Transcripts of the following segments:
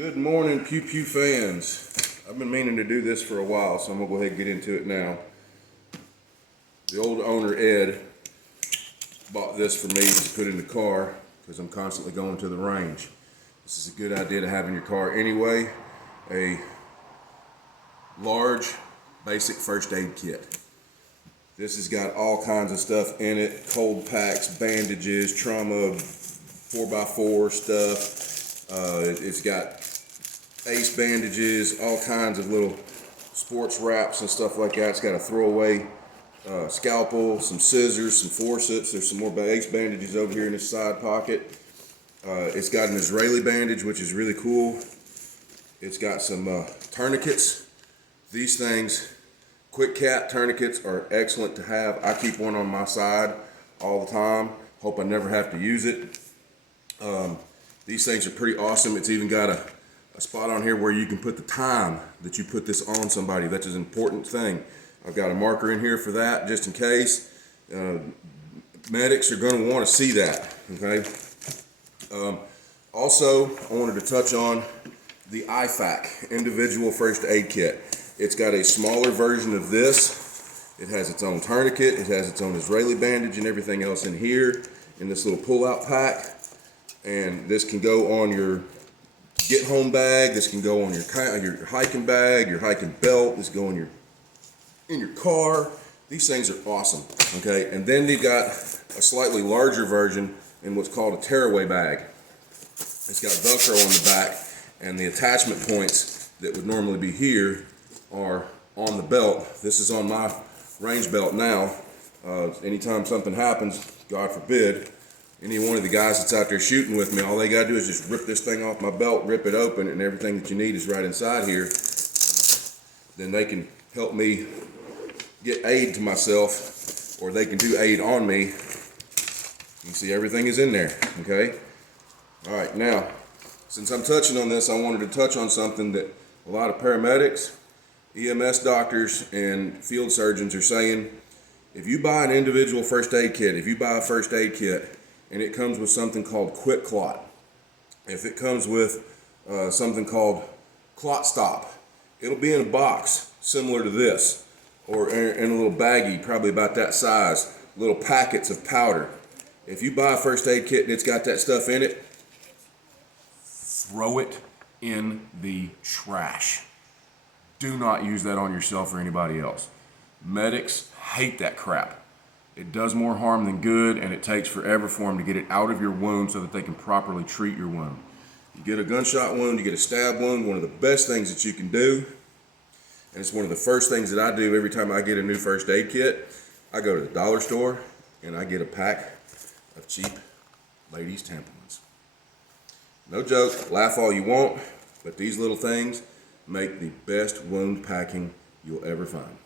Good morning, Pew Pew fans. I've been meaning to do this for a while, so I'm gonna go ahead and get into it now. The old owner, Ed, bought this for me to put in the car because I'm constantly going to the range. This is a good idea to have in your car anyway. A large, basic first aid kit. This has got all kinds of stuff in it: cold packs, bandages, trauma 4x4 stuff. It's got ace bandages, all kinds of little sports wraps and stuff like that. It's got a throwaway scalpel, some scissors, some forceps. There's some more ace bandages over here in this side pocket. It's got an Israeli bandage, which is really cool. It's got some tourniquets. These things, quick cap tourniquets, are excellent to have. I keep one on my side all the time. Hope I never have to use it. These things are pretty awesome. It's even got a spot on here where you can put the time that you put this on somebody. That's an important thing. I've got a marker in here for that just in case. Medics are going to want to see that, okay? Also, I wanted to touch on the I.F.A.K, Individual First Aid Kit. It's got a smaller version of this. It has its own tourniquet. It has its own Israeli bandage and everything else in here in this little pull-out pack. And this can go on your get-home bag. This can go on your hiking bag, your hiking belt. This can go in your car. These things are awesome, okay? And then they've got a slightly larger version in what's called a tearaway bag. It's got Velcro on the back, and the attachment points that would normally be here are on the belt. This is on my range belt now. Anytime something happens, God forbid, any one of the guys that's out there shooting with me, all they gotta do is just rip this thing off my belt, rip it open, and everything that you need is right inside here. Then they can help me get aid to myself, or they can do aid on me. You can see everything is in there, okay? All right, now, since I'm touching on this, I wanted to touch on something that a lot of paramedics, EMS doctors, and field surgeons are saying. If you buy an individual first aid kit, if you buy a first aid kit, and it comes with something called Quick Clot, if it comes with something called Clot Stop, it'll be in a box similar to this, or in a little baggie, probably about that size, little packets of powder. If you buy a first aid kit and it's got that stuff in it, throw it in the trash. Do not use that on yourself or anybody else. Medics hate that crap. It does more harm than good, and it takes forever for them to get it out of your wound so that they can properly treat your wound. You get a gunshot wound, you get a stab wound, one of the best things that you can do, and it's one of the first things that I do every time I get a new first aid kit. I go to the dollar store and I get a pack of cheap ladies' tampons. No joke, laugh all you want, but these little things make the best wound packing you'll ever find.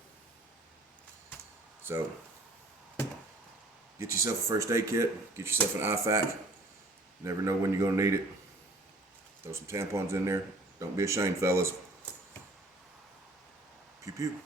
So, get yourself a first aid kit, get yourself an I.F.A.K. Never know when you're gonna need it. Throw some tampons in there. Don't be ashamed, fellas. Pew pew.